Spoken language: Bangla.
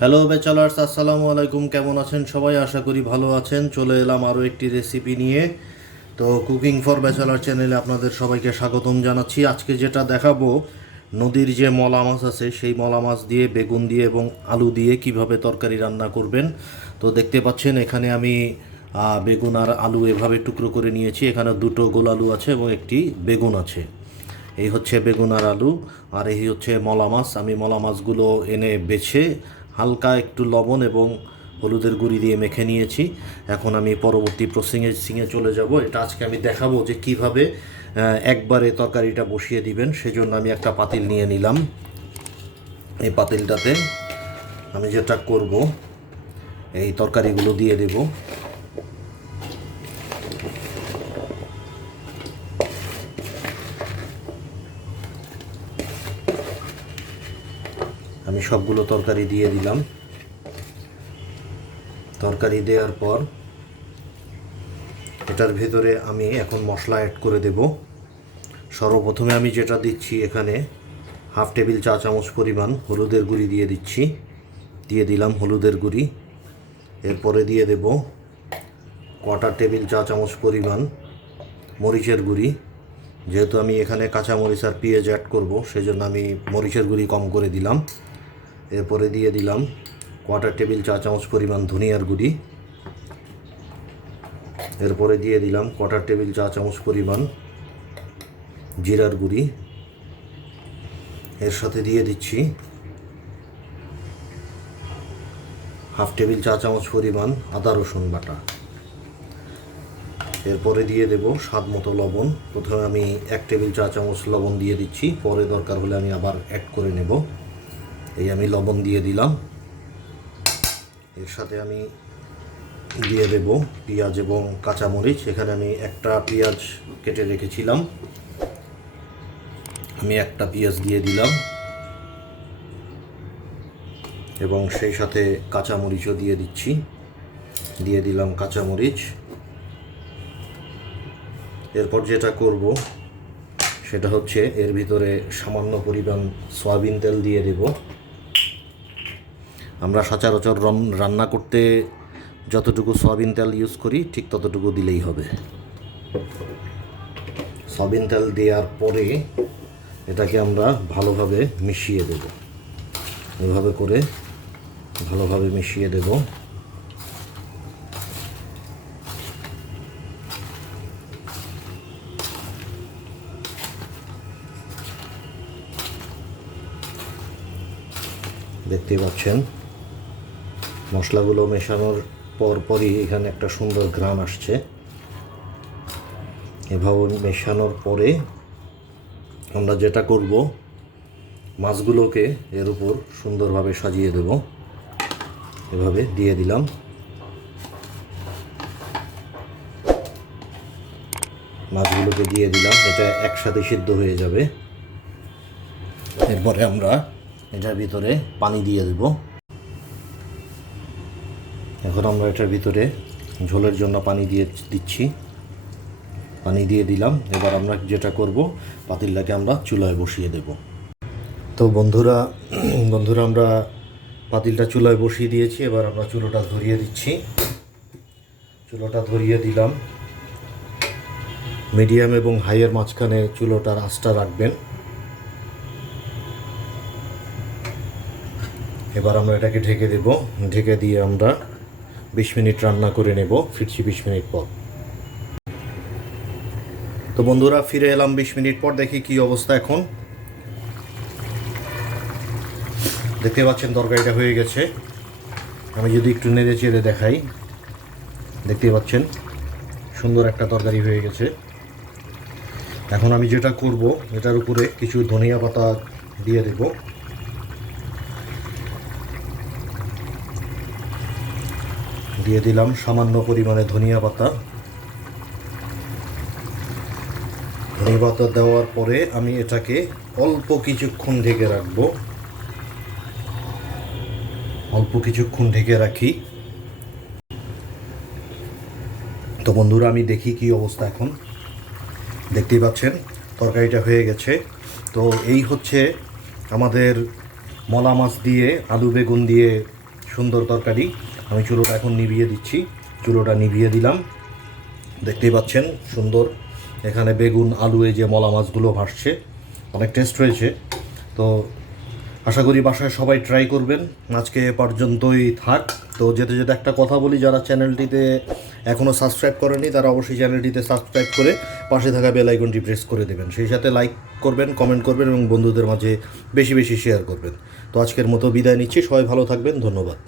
হ্যালো ব্যাচেলার্স, আসসালামু আলাইকুম। কেমন আছেন সবাই? আশা করি ভালো আছেন। চলে এলাম আরও একটি রেসিপি নিয়ে। তো কুকিং ফর ব্যাচেলার চ্যানেলে আপনাদের সবাইকে স্বাগতম জানাচ্ছি। আজকে যেটা দেখাবো, নদীর যে মলা মাছ আছে সেই মলা মাছ দিয়ে বেগুন দিয়ে এবং আলু দিয়ে কিভাবে তরকারি রান্না করবেন। তো দেখতে পাচ্ছেন এখানে আমি বেগুন আর আলু এভাবে টুকরো করে নিয়েছি। এখানে দুটো গোল আলু আছে এবং একটি বেগুন আছে। এই হচ্ছে বেগুন আর আলু, আর এই হচ্ছে মলা মাছ। আমি মলা মাছগুলো এনে বেছে হালকা একটু লবণ এবং হলুদের গুঁড়ি দিয়ে মেখে নিয়েছি। এখন আমি পরবর্তী প্রসেসিংয়ে চলে যাব। এটা আজকে আমি দেখাবো যে কিভাবে একবারে তরকারিটা বসিয়ে দিবেন। সেজন্য আমি একটা পাতিল নিয়ে নিলাম। এই পাতিলটাতে আমি যেটা করব, এই তরকারিগুলো দিয়ে দেব। আমি সবগুলো তরকারি দিয়ে দিলাম। তরকারি দেওয়ার পর এটার ভেতরে আমি এখন মশলা অ্যাড করে দেব। সর্বপ্রথমে আমি যেটা দিচ্ছি, এখানে হাফ টেবিল চা চামচ পরিমাণ হলুদের গুঁড়ি দিয়ে দিচ্ছি। দিয়ে দিলাম হলুদের গুঁড়ি। এরপরে দিয়ে দেব কোয়ার্টার টেবিল চা চামচ পরিমাণ মরিচের গুঁড়ি। যেহেতু আমি এখানে কাঁচা মরিচ আর পেঁয়াজ অ্যাড করব, সেজন্য আমি মরিচের গুঁড়ি কম করে দিলাম। এরপরে দিয়ে দিলাম কোয়ার্টার টেবিল চা চামচ পরিমাণ ধনিয়ার গুঁড়ি। এরপরে দিয়ে দিলাম কোয়ার্টার টেবিল চা চামচ পরিমাণ জিরার গুঁড়ি। এর সাথে দিয়ে দিচ্ছি হাফ টেবিল চা চামচ পরিমাণ আদা রসুন বাটা। এরপরে দিয়ে দেব স্বাদ মতো লবণ। প্রথমে আমি 1 টেবিল চা চামচ লবণ দিয়ে দিচ্ছি, পরে দরকার হলে আমি আবার অ্যাড করে নেব। এই আমি লবণ দিয়ে দিলাম। এর সাথে আমি দিয়ে দেব পেঁয়াজ এবং কাঁচামরিচ। এখানে আমি একটা পেঁয়াজ কেটে রেখেছিলাম, আমি একটা পেঁয়াজ দিয়ে দিলাম এবং সেই সাথে কাঁচামরিচও দিয়ে দিচ্ছি। দিয়ে দিলাম কাঁচামরিচ। এরপর যেটা করব সেটা হচ্ছে এর ভিতরে সামান্য পরিমাণ সয়াবিন তেল দিয়ে দেব। আমরা সচরাচর রান্না করতে যতটুকু সয়াবিন তেল ইউজ করি ঠিক ততটুকু দিলেই হবে। সয়াবিন তেল দেওয়ার পরে এটাকে আমরা ভালোভাবে মিশিয়ে দেব। এভাবে করে ভালোভাবে মিশিয়ে দেব। দেখতে পাচ্ছেন মশলাগুলো মেশানোর পরপরই এখানে একটা সুন্দর ঘ্রাণ আসছে। এভাবে মেশানোর পরে আমরা যেটা করব, মাছগুলোকে এর উপর সুন্দরভাবে সাজিয়ে দেব। এভাবে দিয়ে দিলাম। মাছগুলোকে দিয়ে দিলাম, এটা একসাথে সিদ্ধ হয়ে যাবে। এরপরে আমরা এটার ভিতরে পানি দিয়ে দেব। এখন আমরা এটার ভিতরে ঝোলের জন্য পানি দিয়ে দিচ্ছি। পানি দিয়ে দিলাম। এবার আমরা যেটা করব, পাতিলটাকে আমরা চুলায় বসিয়ে দেব। তো বন্ধুরা আমরা পাতিলটা চুলায় বসিয়ে দিয়েছি। এবার আমরা চুলোটা ধরিয়ে দিচ্ছি। চুলোটা ধরিয়ে দিলাম। মিডিয়াম এবং হাইয়ের মাঝখানে চুলোটার আঁচটা রাখবেন। এবার আমরা এটাকে ঢেকে দেব। ঢেকে দিয়ে আমরা 20 মিনিট রান্না করে নেব। ফিরছি 20 মিনিট পর। তো বন্ধুরা ফিরে এলাম 20 মিনিট পর। দেখি কি অবস্থা। এখন দেখতে পাচ্ছেন তরকারিটা হয়ে গেছে। আমি যদি একটু নেড়ে চেড়ে দেখাই, দেখতে পাচ্ছেন সুন্দর একটা তরকারি হয়ে গেছে। এখন আমি যেটা করব, এটার উপরে কিছু ধনিয়া পাতা দিয়ে দেব। দিয়ে দিলাম সামান্য পরিমাণে ধনিয়া পাতা। ধনিয়া পাতা দেওয়ার পরে আমি এটাকে অল্প কিছুক্ষণ ঢেকে রাখব। অল্প কিছুক্ষণ ঢেকে রাখি। তো বন্ধুরা আমি দেখি কি অবস্থা। এখন দেখতেই পাচ্ছেন তরকারিটা হয়ে গেছে। তো এই হচ্ছে আমাদের মলা মাছ দিয়ে আলু বেগুন দিয়ে সুন্দর তরকারি। আমি চুলোটা এখন নিভিয়ে দিচ্ছি, চুলোটা নিভিয়ে দিলাম। দেখতেই পাচ্ছেন সুন্দর এখানে বেগুন আলু এই যে মলা মাছগুলো ভাসছে, অনেক টেস্ট হয়েছে। তো আশা করি বাসায় সবাই ট্রাই করবেন। আজকে এ পর্যন্তই থাক। তো যেতে যেতে একটা কথা বলি, যারা চ্যানেলটিতে এখনও সাবস্ক্রাইব করেনি তারা অবশ্যই চ্যানেলটিতে সাবস্ক্রাইব করে পাশে থাকা বেল আইকনটি প্রেস করে দেবেন, সেই সাথে লাইক করবেন, কমেন্ট করবেন এবং বন্ধুদের মাঝে বেশি বেশি শেয়ার করবেন। তো আজকের মতো বিদায় নিচ্ছি, সবাই ভালো থাকবেন, ধন্যবাদ।